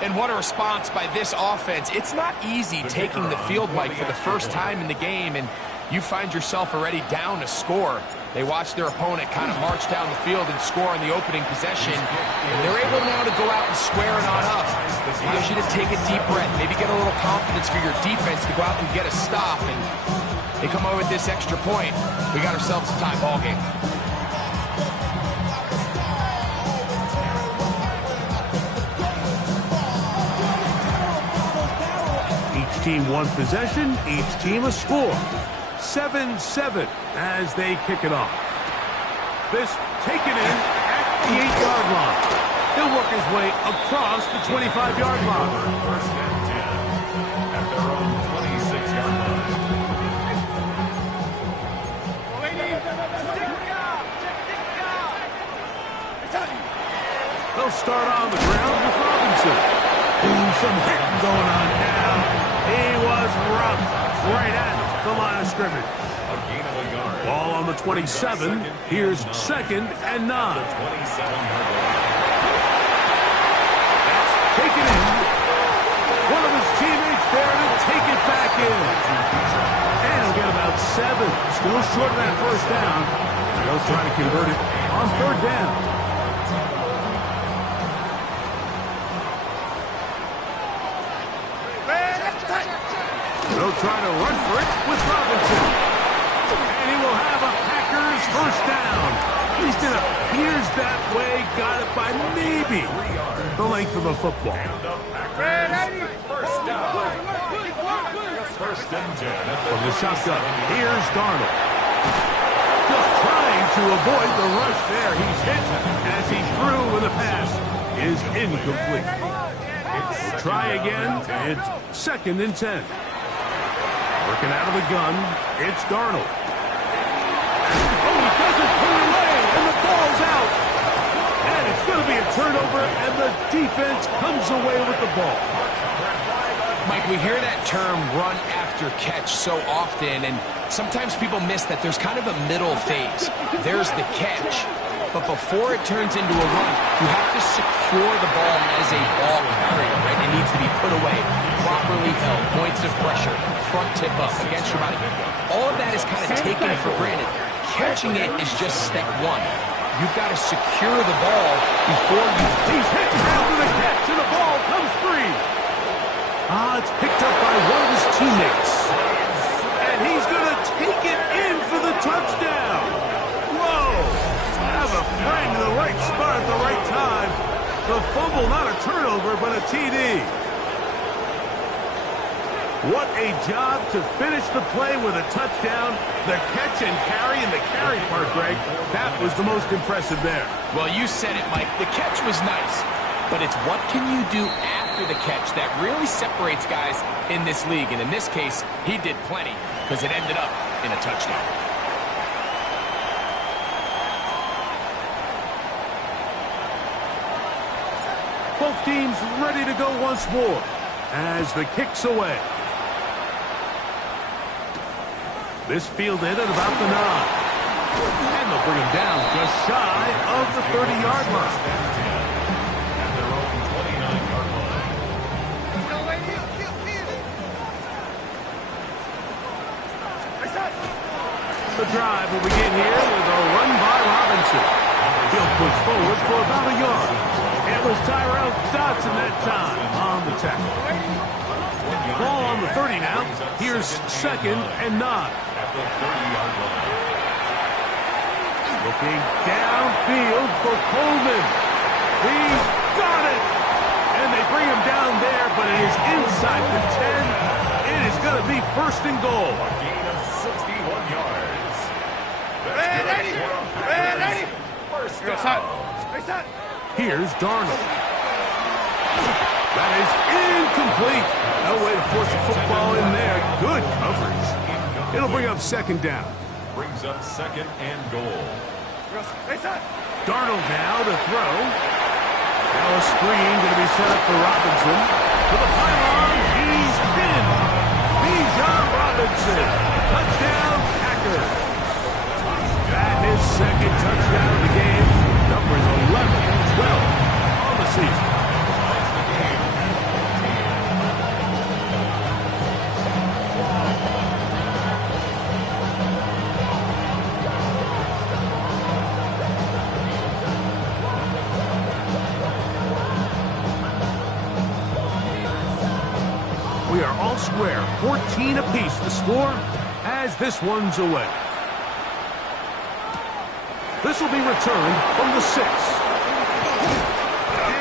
And what a response by this offense. It's not easy taking the field, Mike, for the first time in the game, and you find yourself already down a score. They watch their opponent kind of march down the field and score on the opening possession, and they're able now to go out and square it on up. It allows you to take a deep breath, maybe get a little confidence for your defense to go out and get a stop, and they come over with this extra point. We got ourselves a tie ball game. Each team one possession, each team a score. 7-7 as they kick it off. This taken in at the 8-yard line. He'll work his way across the 25-yard line. First and 10 at their own 26-yard line. They'll start on the ground with Robinson. Ooh, some hitting going on now. He was roughed right at the line of scrimmage. Ball on the 27. Here's 2nd and 9. That's taken in. One of his teammates there to take it back in. And he'll get about 7. Still short of that first down. They'll try to convert it on 3rd down. They'll try to run for it with Robinson. And he will have a Packers first down. At least it appears that way. Got it by maybe the length of a football. First and 10. From the shotgun, here's Darnold. Just trying to avoid the rush there. He's hit as he threw when the pass is incomplete. Try again. It's 2nd and 10. Working out of the gun, it's Darnold. Oh, he doesn't put it away, and the ball's out. And it's going to be a turnover, and the defense comes away with the ball. Mike, we hear that term run after catch so often, and sometimes people miss that there's kind of a middle phase. There's the catch, but before it turns into a run, you have to secure the ball as a ball carrier, right? It needs to be put away, properly held, points of pressure, front tip up against your body. All of that is kind of taken for granted. Catching it is just step one. You've got to secure the ball before you... He's hit after the catch, and the ball comes free. It's picked up by one of his teammates. And he's going to take it in for the touchdown. Whoa! Have a friend in the right spot at the right time. The fumble, not a turnover, but a TD. What a job to finish the play with a touchdown. The catch and carry, and the carry part, Greg, that was the most impressive there. Well, you said it, Mike. The catch was nice, but it's what can you do after the catch that really separates guys in this league. And in this case, he did plenty because it ended up in a touchdown. Both teams ready to go once more as the kick's away. This fielded at about the 9. And they'll bring him down just shy of the 30-yard line. At their own 29-yard line. The drive will begin here with a run by Robinson. He'll push forward for about a yard. It was Tyrell Dodson that time on the tackle. Ball on the 30 now. Here's 2nd and 9. At the 30-yard line. Looking downfield for Coleman. He's got it. And they bring him down there, but it is inside the 10. It is going to be 1st and goal. A gain of 61 yards. Ready. First down. Here's Darnold. That is incomplete. No way to force a football in there. Good coverage. It'll bring up 2nd down. Brings up 2nd and goal. Darnold now to throw. Now a screen going to be set up for Robinson. To the pylon, he's pinned. Bijan Robinson. Touchdown, Packers. That is 2nd touchdown of the game. Numbers 11 and 12 on the season. We are all square, 14 apiece the score as this one's away. This will be returned from the 6.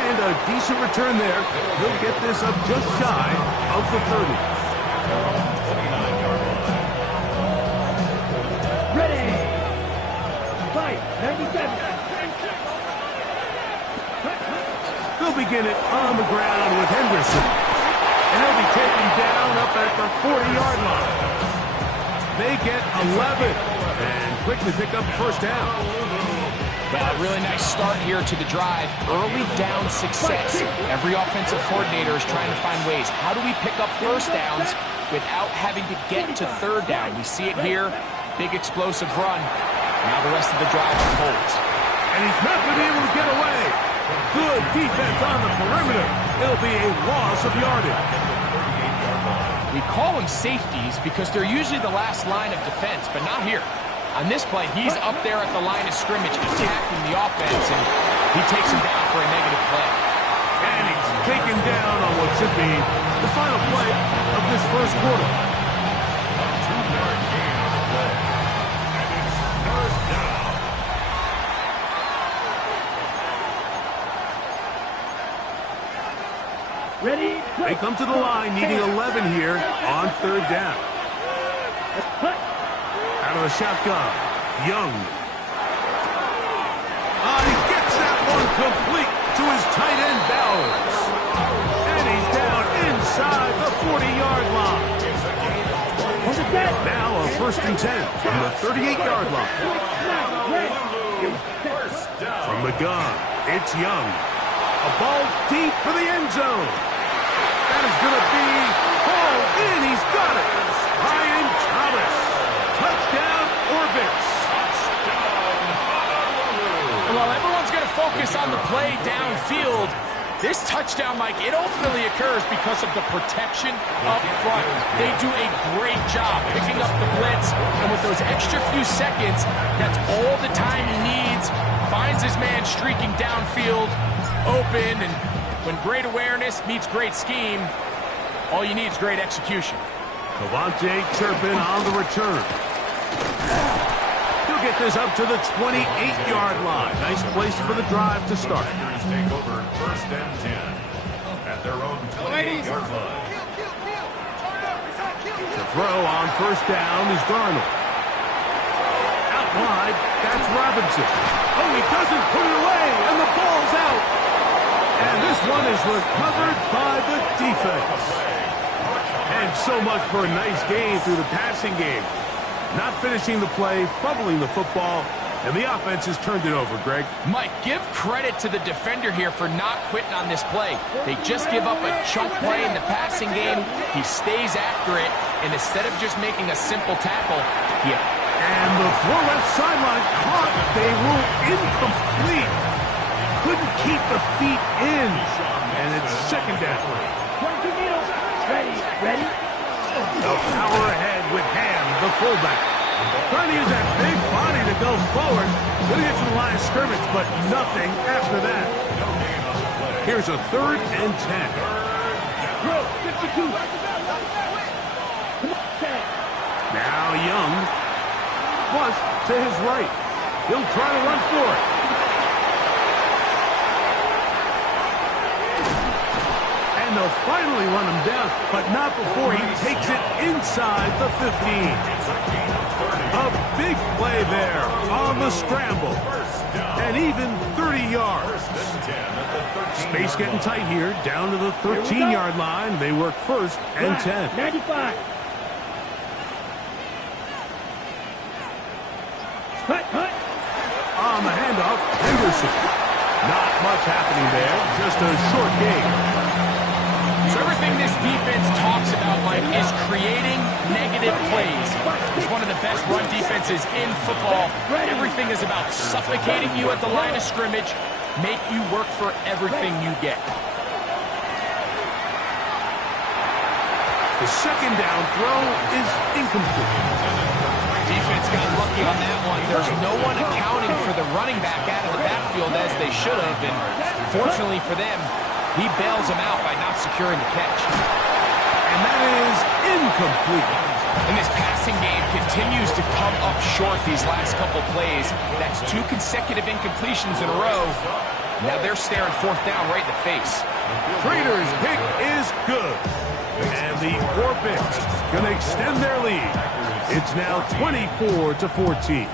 And a decent return there. He'll get this up just shy of the 30. Ready. Fight. 97. They'll begin it on the ground with Henderson. And he'll be taken down up at the 40-yard line. They get 11 and quickly pick up first down. Well, a really nice start here to the drive. Early down success. Every offensive coordinator is trying to find ways. How do we pick up first downs without having to get to third down? We see it here. Big explosive run. Now the rest of the drive unfolds. And he's not going to be able to get away. Good defense on the perimeter. It'll be a loss of yardage. We call them safeties because they're usually the last line of defense, but not here. On this play, he's up there at the line of scrimmage attacking the offense, and he takes him down for a negative play. And he's taken down on what should be the final play of this first quarter. A 2-yard gain on the play. And it's first down. Ready. They come to the line needing 11 here on third down. Out of the shotgun, Young. He gets that one complete to his tight end, Bowers. And he's down inside the 40-yard line. Now a 1st and 10 from the 38-yard line. From the gun, it's Young. A ball deep for the end zone. That is going to be hauled in. He's got it. Ryan Thomas. Touchdown, Orbits. And while everyone's going to focus on the play downfield, this touchdown, Mike, it ultimately occurs because of the protection up front. They do a great job picking up the blitz, and with those extra few seconds, that's all the time he needs. Finds his man streaking downfield, open, and when great awareness meets great scheme, all you need is great execution. Cavante Turpin on the return. He'll get this up to the 28-yard line. Nice place for the drive to start. Commanders take over 1st and 10 at their own 28-yard line. The throw on first down is Darnold. Out wide, that's Robinson. Oh, he doesn't put it away, and the ball's out. And this one is recovered by the defense. And so much for a nice game through the passing game. Not finishing the play, fumbling the football, and the offense has turned it over, Greg. Mike, give credit to the defender here for not quitting on this play. They just give up a chunk play in the passing game. He stays after it, and instead of just making a simple tackle, And the throw left sideline caught. They rule incomplete. Couldn't keep the feet in, and it's 2nd down. Ready. The power ahead with Ham, the fullback. Trying to use that big body to go forward. Going to get to the line of scrimmage, but nothing after that. Here's a 3rd and 10. 52. Now Young. Flush to his right. He'll try to run for it. And they'll finally run him down, but not before he takes it inside the 15. A big play there on the scramble. And even 30 yards. Space getting tight here, down to the 13-yard line. They work 1st and 10. 95. Cut. On the handoff, Henderson. Not much happening there, just a short game. So everything this defense talks about, Mike, is creating negative plays. It's one of the best run defenses in football. Everything is about suffocating you at the line of scrimmage, make you work for everything you get. The 2nd down throw is incomplete. Defense got lucky on that one. There's no one accounting for the running back out of the backfield as they should have, and fortunately for them, he bails him out by not securing the catch. And And that is incomplete. And this passing game continues to come up short these last couple plays. That's 2 consecutive incompletions in a row. Now they're staring 4th down right in the face. Trader's pick is good. And the Orbits going to extend their lead. It's now 24-14.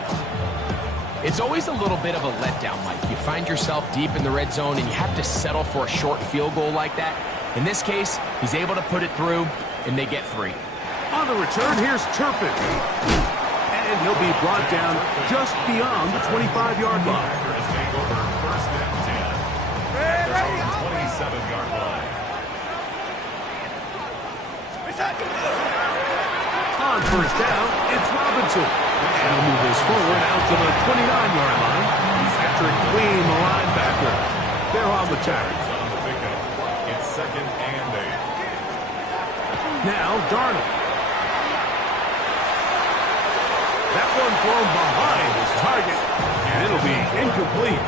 It's always a little bit of a letdown, Mike. You find yourself deep in the red zone and you have to settle for a short field goal like that. In this case, he's able to put it through, and they get 3. On the return, here's Turpin. And he'll be brought down just beyond the 25-yard line. First and 10. At their own 27-yard line. On first down, it's Robinson. And he'll move this forward out to the 29-yard line. Patrick Queen, the linebacker. They're on the tackle. On the pickup. It's 2nd and 8. Now, Darnold. That one thrown behind his target, and it'll be incomplete.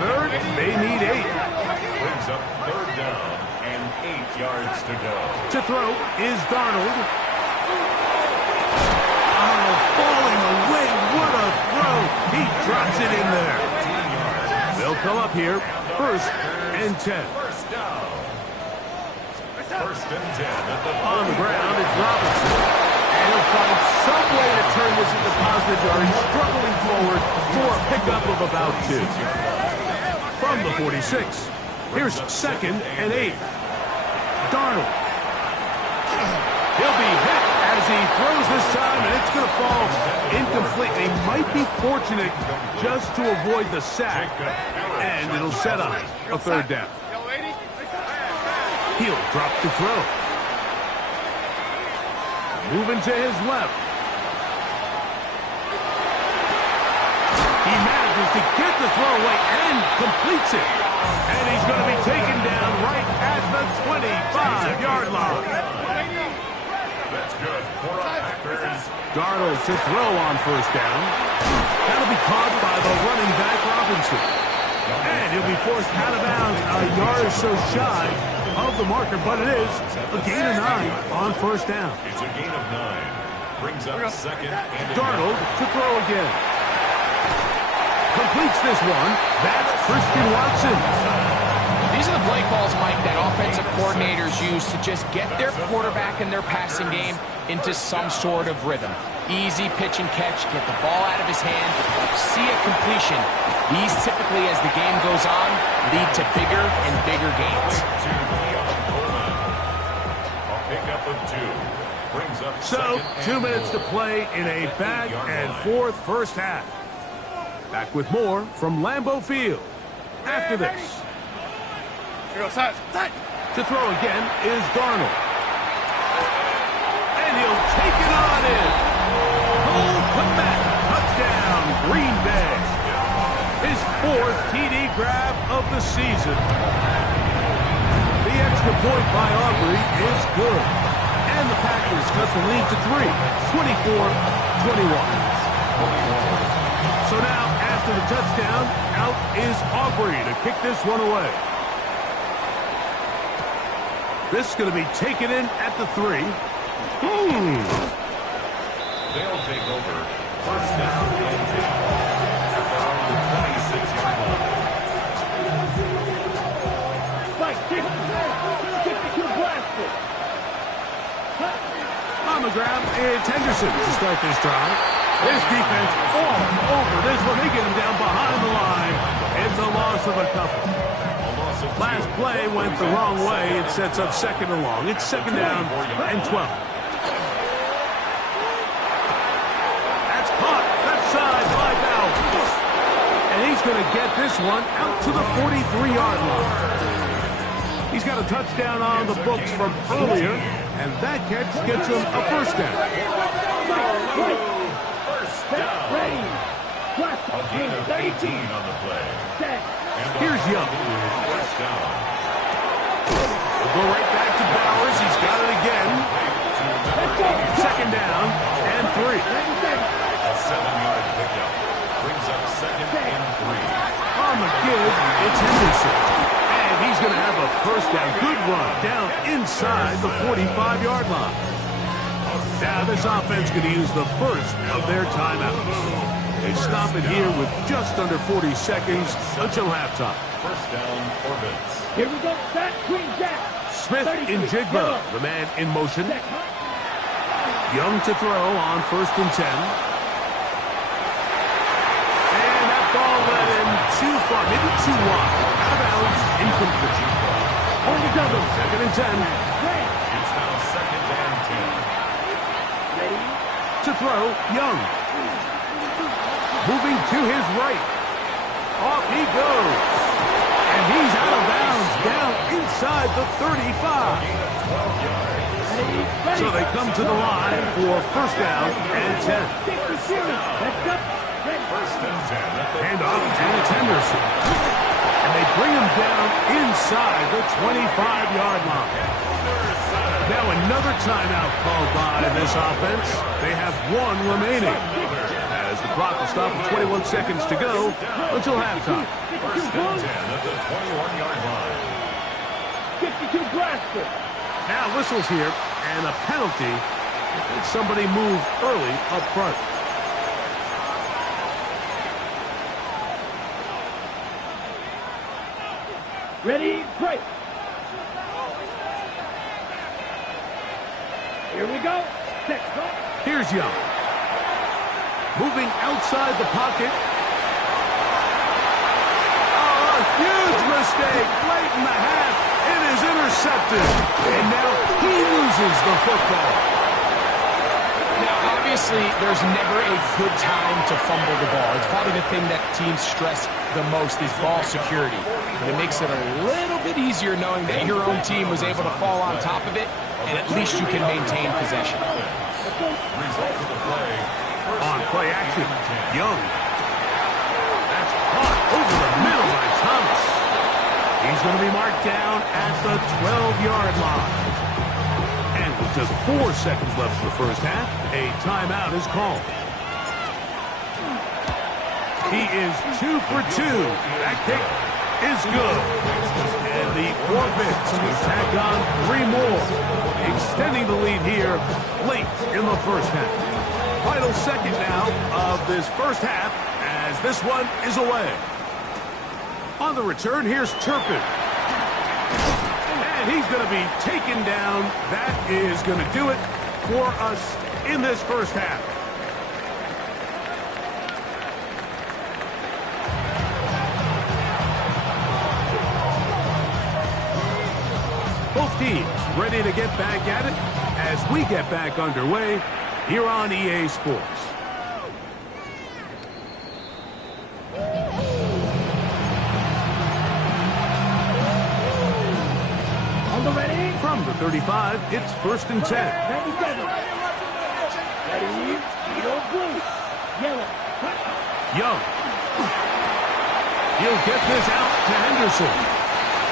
Third, they need 8. Brings up 3rd down and 8 yards to go. To throw is Darnold. Oh, falling away. What a throw. He drops it in there. They'll come up here. 1st and 10. First down. 1st and 10 at the On the ground, it's Robinson. And he'll find some way to turn this into positive yards, struggling forward for a pickup of about 2. From the 46, here's 2nd and 8. Darnold. He'll be hit as he throws this time, and it's going to fall incomplete. He might be fortunate just to avoid the sack, and it'll set up a 3rd down. He'll drop to throw. Moving to his left. He manages to get the throw away and completes it. And he's going to be taken down right at the 25-yard line. That's good. For our Packers. Darnold to throw on first down. That'll be caught by the running back Robinson. And he'll be forced out of bounds a yard or so shy of the marker, but it is a gain of 9 on first down. It's a gain of 9. Brings up 2nd and 8. Darnold to throw again. Completes this one. That's Christian Watson. These are the play calls, Mike, that offensive coordinators use to just get their quarterback and their passing game into some sort of rhythm. Easy pitch and catch, get the ball out of his hand, see a completion. These typically, as the game goes on, lead to bigger and bigger gains. A pickup of 2. Brings up So, 2 2 minutes to play in a back and forth first half. Back with more from Lambeau Field after this. To throw again is Darnold. And he'll take it on in. Cole Kmet, touchdown, Green Bay. His 4th TD grab of the season. The extra point by Aubrey is good. And the Packers cut the lead to 3, 24-21. So now, after the touchdown, out is Aubrey to kick this one away. This is going to be taken in at the 3. They'll take over. First down and 10. At their own 26-yard line. Mike, kick to blast it. On the ground, it's Henderson to start this drive. His defense all over this one. They get him down behind the line. It's a loss of a couple. Last play went the wrong way. It sets up 2nd and long. It's 2nd down and 12. That's caught. Left side by Bowers. And he's going to get this one out to the 43-yard line. He's got a touchdown on the books from earlier, and that catch gets him a first down. First down. Ready. A gain of 18 on the play. Here's Young. First down. We'll go right back to Bowers. He's got it again. 2nd down and 3. A 7-yard pickup. Brings up 2nd and 3. On the give, it's Henderson. And he's going to have a first down. Good run down inside the 45-yard line. Now this offense going to use the first of their timeouts. They stop it here with just under 40 seconds until halftime. First down, Orbits. Here we go. Back, Queen Jack. Smith in Jigba, the man in motion. Young to throw on 1st and 10. And that ball led him too far, maybe too wide. Out of bounds, incomplete. On the double. 2nd and 10. It's now 2nd and 10. Ready? To throw, Young. Moving to his right. Off he goes. And he's out of bounds, down inside the 35. So they come to the line for first down and 10. First and 10. Hand off, and it's Henderson. And they bring him down inside the 25-yard line. Now another timeout called by this offense. They have one remaining. As the clock will stop with 21 seconds to go until halftime. First and 10 at the 21-yard line. 52 brisker. Now whistles here, and a penalty if somebody moved early up front. Ready, break. Here we go. Set, go. Here's Young. Moving outside the pocket. Oh, a huge mistake late in the half. It is intercepted. And now he loses the football. Now, obviously, there's never a good time to fumble the ball. It's probably the thing that teams stress the most is ball security. But it makes it a little bit easier knowing that your own team was able to fall on top of it, and at least you can maintain possession. Result of the play. On play action, Young. That's caught over the middle by Thomas. He's going to be marked down at the 12-yard line. And with just 4 seconds left in the first half, a timeout is called. He is 2 for 2. That kick is good. And the Orbits will tack on 3 more, extending the lead here late in the first half. Final second now of this first half as this one is away. On the return, here's Turpin. And he's going to be taken down. That is going to do it for us in this first half. Both teams ready to get back at it as we get back underway here on EA Sports. On the ready. From the 35, it's 1st and 10. 97. Ready. Yellow, blue. Yellow. Young. He'll get this out to Henderson.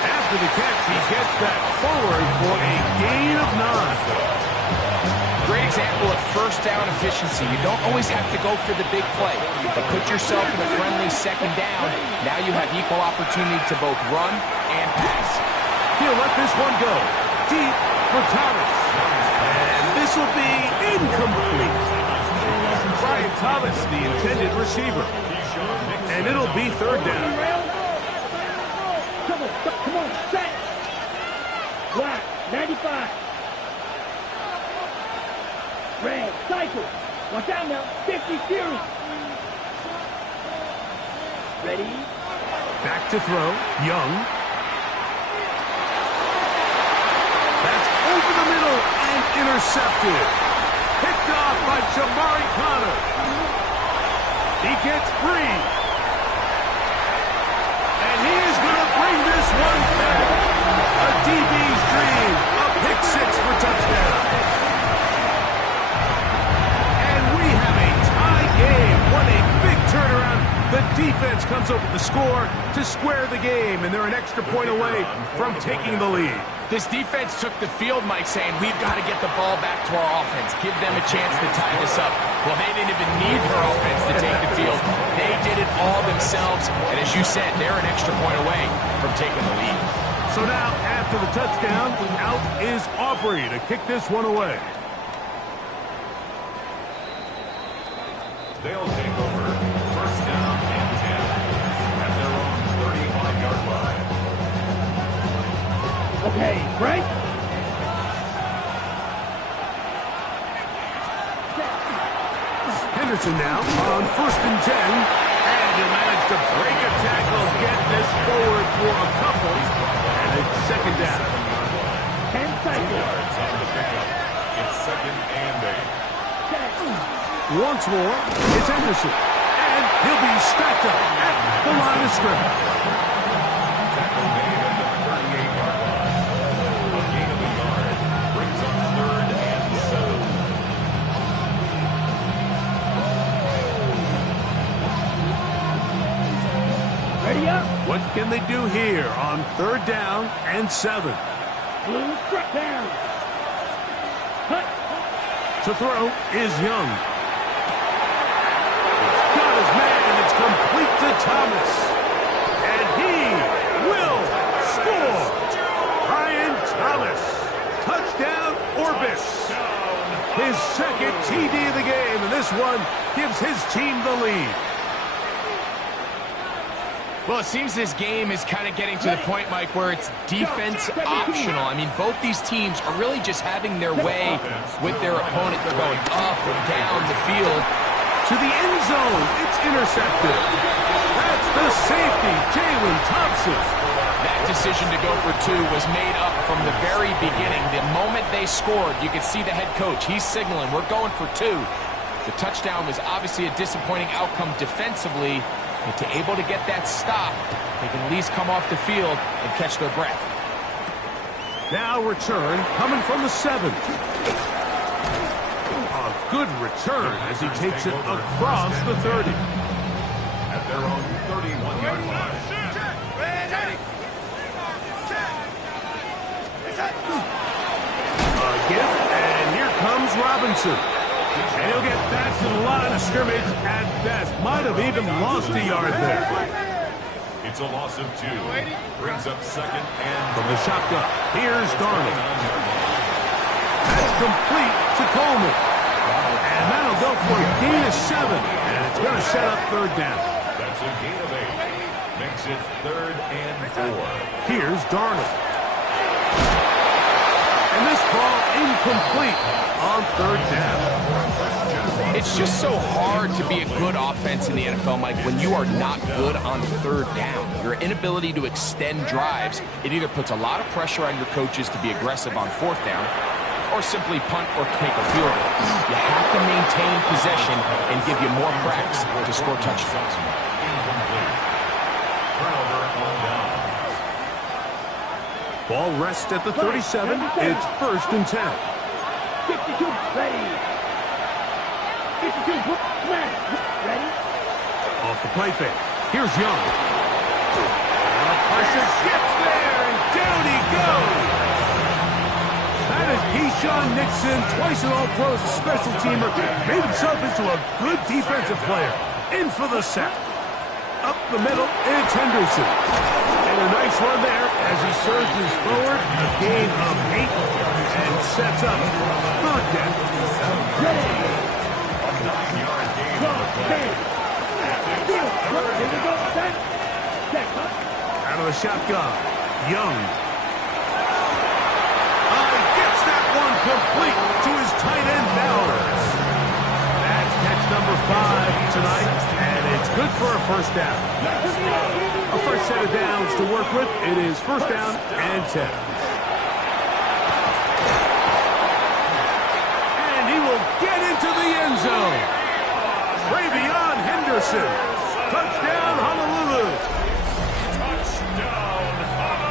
After the catch, he gets that forward for a gain of 9. Great example of first down efficiency. You don't always have to go for the big play, but put yourself in a friendly second down. Now you have equal opportunity to both run and pass. He'll let this one go. Deep for Thomas. And this will be incomplete. Brian Thomas, the intended receiver. And it'll be 3rd down. Come on, set. Black, 95. Red, cycle. Watch out now, 50 series. Ready? Back to throw, Young. That's over the middle and intercepted. Picked off by Jamari Connor. He gets free. And he is going to bring this one back. A DB's dream. A pick 6 for touchdown. And we have a tie game. What a big turnaround. The defense comes up with the score to square the game, and they're an extra point away from taking the lead. This defense took the field, Mike, saying, we've got to get the ball back to our offense. Give them a chance to tie this up. Well, they didn't even need their offense to take the field. They did it all themselves. And as you said, they're an extra point away from taking the lead. So now, after the touchdown, out is Aubrey to kick this one away. They'll take over first down and 10 at their own 35-yard line. Okay, right? Henderson now on first and 10. And he managed to break a tackle, get this forward for a couple. And it's second down. 10 seconds. Yards on the pickup. It's second and 8. Once more, it's Henderson. And he'll be stacked up at the line of scrimmage. Tackle made at the 38-yard line. A gain of a yard brings up third and 7. Ready up. What can they do here on third down and 7? Blue struck down. Cut. To throw is Young. Got his man, and it's complete to Thomas. And he will score. Brian Thomas. Touchdown, Orbis. His second TD of the game, and this one gives his team the lead. Well, it seems this game is kind of getting to the point, Mike, where it's defense optional. I mean, both these teams are really just having their way with their opponent. They're going up and down the field. To the end zone, it's intercepted. That's the safety, Jalen Thompson. That decision to go for 2 was made up from the very beginning. The moment they scored, you could see the head coach. He's signaling, we're going for 2. The touchdown was obviously a disappointing outcome defensively. But to able to get that stop, they can at least come off the field and catch their breath. Now return coming from the 7. A good return as he takes it across the 30. At their own 31-yard line. A gift, and here comes Robinson. And he'll get back to the line of scrimmage at best. Might have even lost a yard there. It's a loss of 2. Brings up second and From the shotgun, here's Darnold. That's complete to Coleman. And that'll go for a gain of 7. And it's going to set up third down. that's a gain of 8. Makes it third and 4. Here's Darnold. And this ball incomplete on third down. It's just so hard to be a good offense in the NFL, Mike, when you are not good on third down. Your inability to extend drives, it either puts a lot of pressure on your coaches to be aggressive on fourth down or simply punt or take a field goal. You have to maintain possession and give you more cracks to score touchdowns. Incomplete. Turnover on downs. Ball rests at the 37. It's first and 10. 52, ready. 52, left. Ready? Off the play fake. Here's Young. Pressure gets there, and down he goes. That is Keyshawn Nixon, twice an All-Pro as a special teamer. Made himself into a good defensive player. In for the sack. Up the middle, it's Henderson. And a nice run there as he surges forward. A gain of 8 and sets up third down. Ready. A 9-yard gain on the play. Here we go, set. Check. Out of the shotgun, Young. Gets that one complete to his tight end, Bowers. That's catch number 5 tonight, and it's good for a first down. A first set of downs to work with. It is first down and 10. And he will get into the end zone. Ravion Henderson. Touchdown, Honolulu.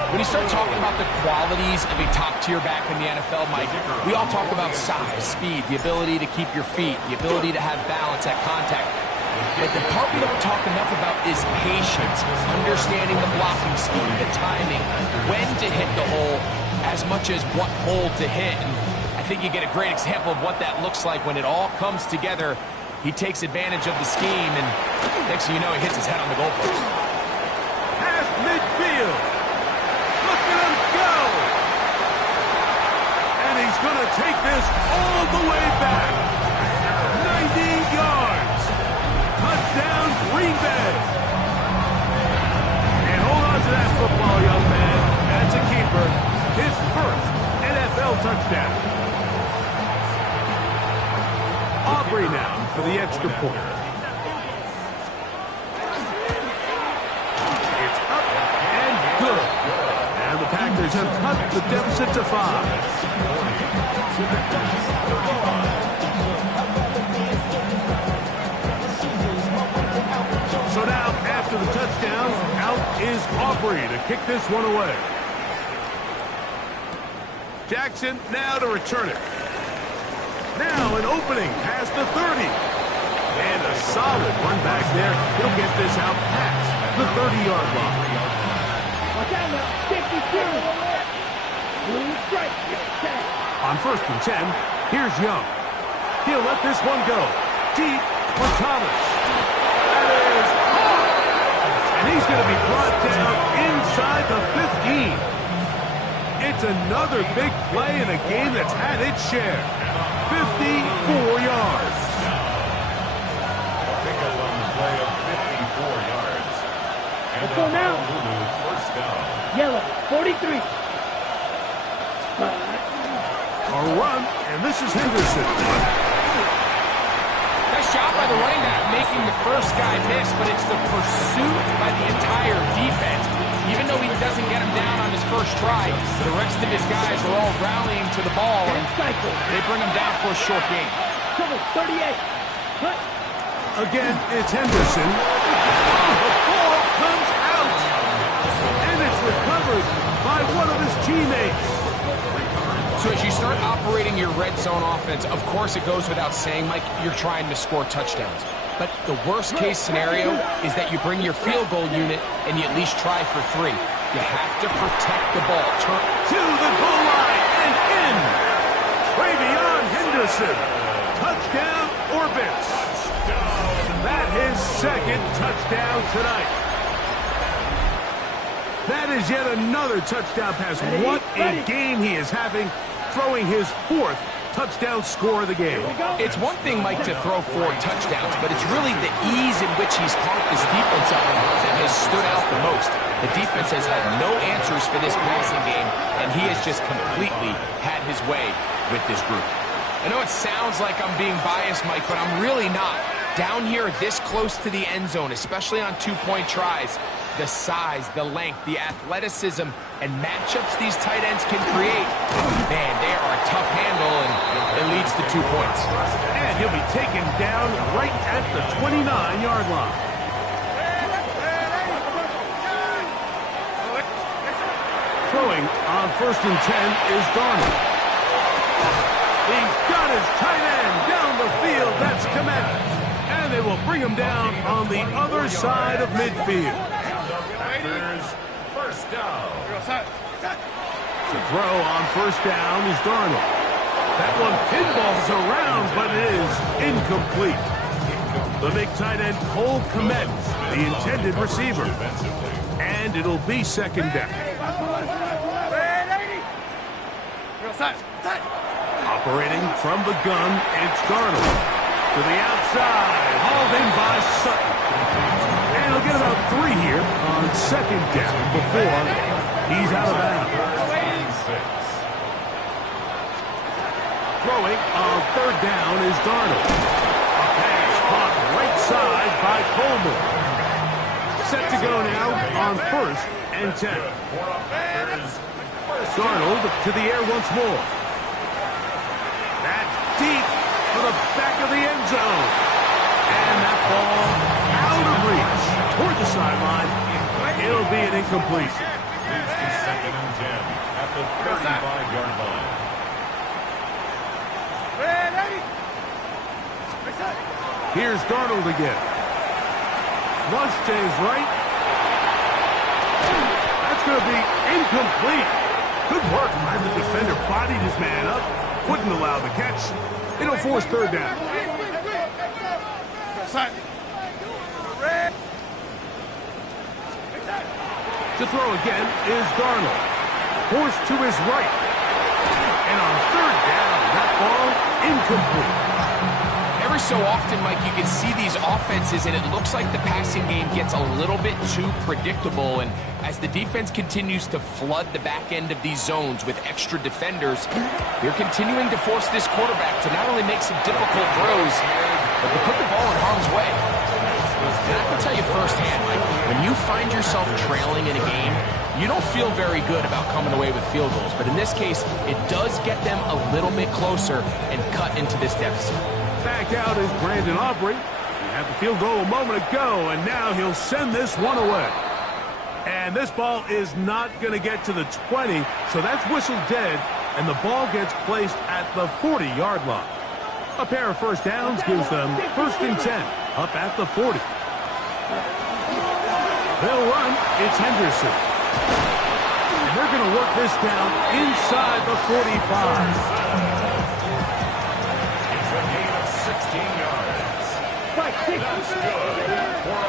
When you start talking about the qualities of a top-tier back in the NFL, Mike, we all talk about size, speed, the ability to keep your feet, the ability to have balance at contact. But the part we don't talk enough about is patience, understanding the blocking scheme, the timing, when to hit the hole, as much as what hole to hit. And I think you get a great example of what that looks like when it all comes together. He takes advantage of the scheme, and next thing you know, he hits his head on the goalpost. Past midfield. Look at him this all the way back. 90 yards. Touchdown, Green Bay. And hold on to that football, young man. That's a keeper. His first NFL touchdown. Aubrey now for the extra point. It's up and good. And the Packers have cut the deficit to 5. So now, after the touchdown, out is Aubrey to kick this one away. Jackson now to return it. Now an opening past the 30. And a solid run back there. He'll get this out past the 30-yard line. Watch out now. 52. Blue strike. On 1st and 10, here's Young. He'll let this one go. Deep for Thomas. That is caught. And he's going to be brought down inside the 15. It's another big play in a game that's had its share. 54 yards. Pick up on the play of 54 yards. And Let's go now. First down. Yellow. 43. A run, and this is Henderson. Nice job by the running back making the first guy miss, but it's the pursuit by the entire defense. Even though he doesn't get him down on his first try, the rest of his guys are all rallying to the ball, and they bring him down for a short gain. 38. Cut. Again, it's Henderson. Oh, the ball comes out. And it's recovered by one of his teammates. So as you start operating your red zone offense, of course it goes without saying, Mike, you're trying to score touchdowns. But the worst case scenario is that you bring your field goal unit and you at least try for 3. You have to protect the ball. Turn to the goal line and in. Travion Henderson. Touchdown Orbits. That his second touchdown tonight. That is yet another touchdown pass. What a game he is having, throwing his 4th touchdown score of the game. It's one thing, Mike, to throw 4 touchdowns, but it's really the ease in which he's caught this defense up that has stood out the most. The defense has had no answers for this passing game, and he has just completely had his way with this group. I know it sounds like I'm being biased, Mike, but I'm really not. Down here this close to the end zone, especially on 2-point tries, the size, the length, the athleticism, and matchups these tight ends can create, man, they are a tough handle, and it leads to 2 points. And he'll be taken down right at the 29-yard line. Throwing on 1st and 10 is Darnold. He's got his tight end down the field. That's Komet. And they will bring him down on the other side of midfield. First down. The throw on 1st down is Darnold. That one pinballs around, but it is incomplete. The big tight end, Cole Komet, the intended receiver. And it'll be 2nd down. Operating from the gun, it's Darnold. To the outside, hauled in by Sutton. And he'll get about 3 here on 2nd down before he's out of bounds. Throwing on 3rd down is Darnold. A pass caught right side by Coleman. Set to go now on 1st and 10. Darnold to the air once more. That's deep for the back of the end zone. And that ball out of reach toward the sideline. It'll be an incompletion. Moves to 2nd and 10 at the 35-yard line. Here's Darnold again. Flush to his right. That's going to be incomplete. Good work by the defender. Bodied his man up. Wouldn't allow the catch. It'll force 3rd down. To throw again is Darnold. Forced to his right. And on 3rd down, that ball incomplete. Every so often, Mike, you can see these offenses, and it looks like the passing game gets a little bit too predictable. And as the defense continues to flood the back end of these zones with extra defenders, they're continuing to force this quarterback to not only make some difficult throws, but to put the ball in harm's way. And I can tell you firsthand, Mike, when you find yourself trailing in a game, you don't feel very good about coming away with field goals. But in this case, it does get them a little bit closer and cut into this deficit. Back out is Brandon Aubrey. He had the field goal a moment ago, and now he'll send this one away. And this ball is not going to get to the 20, so that's whistled dead, and the ball gets placed at the 40-yard line. A pair of first downs gives them 1st and 10, up at the 40. They'll run. It's Henderson. And they're going to work this down inside the 45.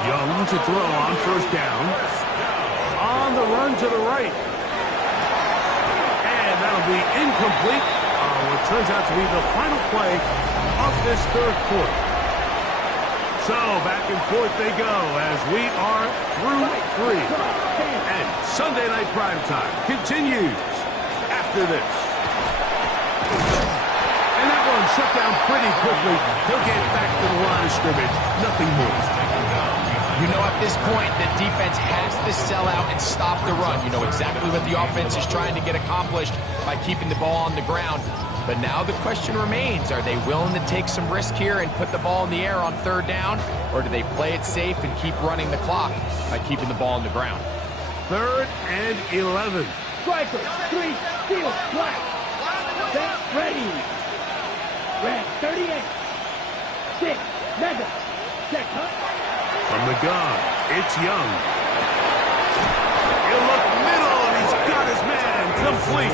Young to throw on first down. On the run to the right. And that'll be incomplete. What turns out to be the final play of this third quarter. So back and forth they go as we are through 3. And Sunday Night Primetime continues after this. And that one shut down pretty quickly. He'll get back to the line of scrimmage. Nothing more. You know, at this point, the defense has to sell out and stop the run. You know exactly what the offense is trying to get accomplished by keeping the ball on the ground. But now the question remains, are they willing to take some risk here and put the ball in the air on 3rd down? Or do they play it safe and keep running the clock by keeping the ball on the ground? 3rd and 11. Striker, 3, steal, black. Set, ready. Red, 38. 6, mega. Check, huh? From the gun, it's Young. He'll look middle, and he's got his man complete.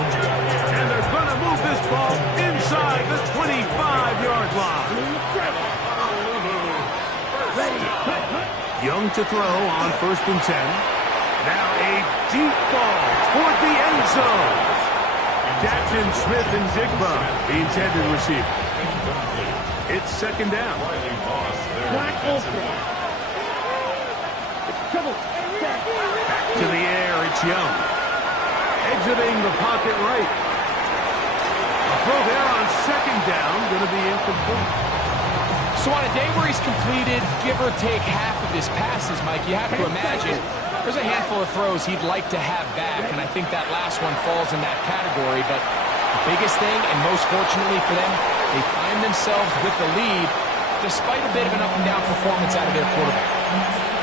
And they're going to move this ball inside the 25-yard line. Young to throw on 1st and 10. Now a deep ball toward the end zone. Jackson, Smith, and Jigba, the intended receiver. It's 2nd down. Black open. Back to the air, it's Young. Exiting the pocket right. A throw there on 2nd down, going to be incomplete. So on a day where he's completed, give or take half of his passes, Mike, you have to imagine there's a handful of throws he'd like to have back, and I think that last one falls in that category. But the biggest thing, and most fortunately for them, they find themselves with the lead despite a bit of an up-and-down performance out of their quarterback.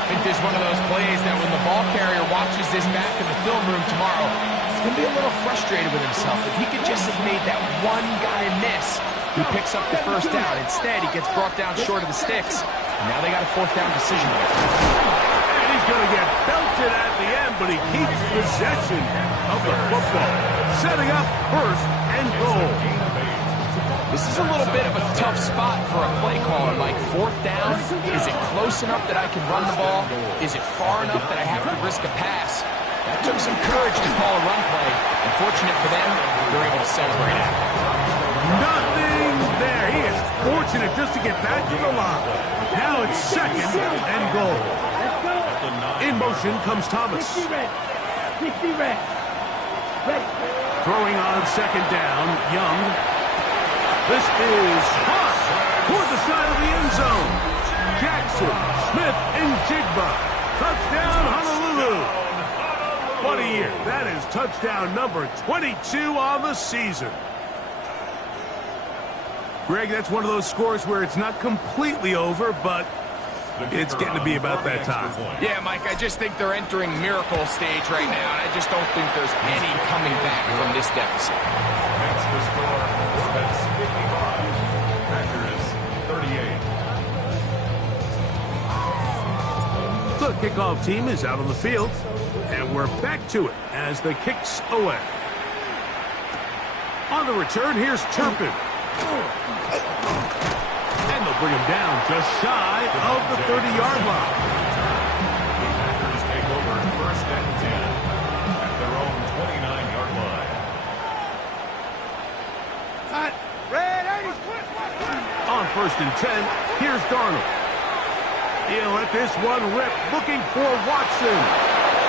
I think this is one of those plays that when the ball carrier watches this back in the film room tomorrow, he's going to be a little frustrated with himself. If he could just have made that one guy miss, he picks up the 1st down. Instead, he gets brought down short of the sticks. And now they got a 4th down decision to make. And he's going to get belted at the end, but he keeps possession of the football. Setting up 1st and goal. This is a little bit of a tough spot for a play caller, Mike. 4th down, is it close enough that I can run the ball? Is it far enough that I have to risk a pass? That took some courage to call a run play. Unfortunate for them, they're able to celebrate after. Nothing there. He is fortunate just to get back to the line. Now it's 2nd and goal. In motion comes Thomas. 60 red. 60 red. Ready. Throwing on 2nd down, Young. This is caught toward the side of the end zone. Jackson, Smith, and Jigba. Touchdown, Honolulu. What a year. That is touchdown number 22 on the season. Greg, that's one of those scores where it's not completely over, but it's getting to be about that time. Yeah, Mike, I just think they're entering miracle stage right now, and I just don't think there's any coming back from this deficit. That's the score. That's 55. Packers 38. The kickoff team is out on the field, and we're back to it as the kick's away. On the return, here's Turpin. And they'll bring him down just shy of the 30-yard line. The Packers take over 1st and 10 at their own 29-yard line. Hot. Red 80. first and 10. Here's Darnold. He'll let this one rip, looking for Watson.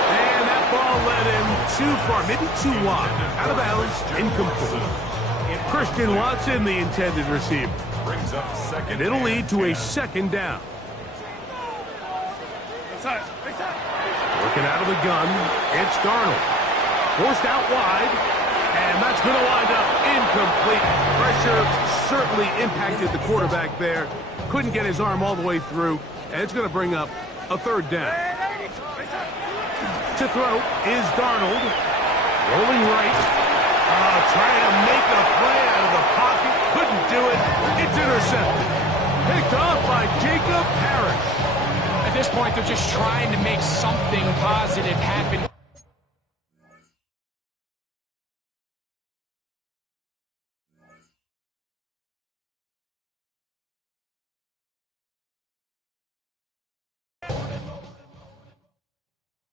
And that ball led him too far, maybe too wide. Out of bounds, incomplete. Christian Watson, the intended receiver. Brings up second. And it'll lead to a second down. Working out of the gun, it's Darnold. Forced out wide, and that's going to wind up incomplete. Pressure certainly impacted the quarterback there. Couldn't get his arm all the way through, and it's going to bring up a third down. To throw is Darnold. Rolling right. Trying to make a play out of the pocket. Couldn't do it. It's intercepted. Picked off by Jacob Parrish. At this point, they're just trying to make something positive happen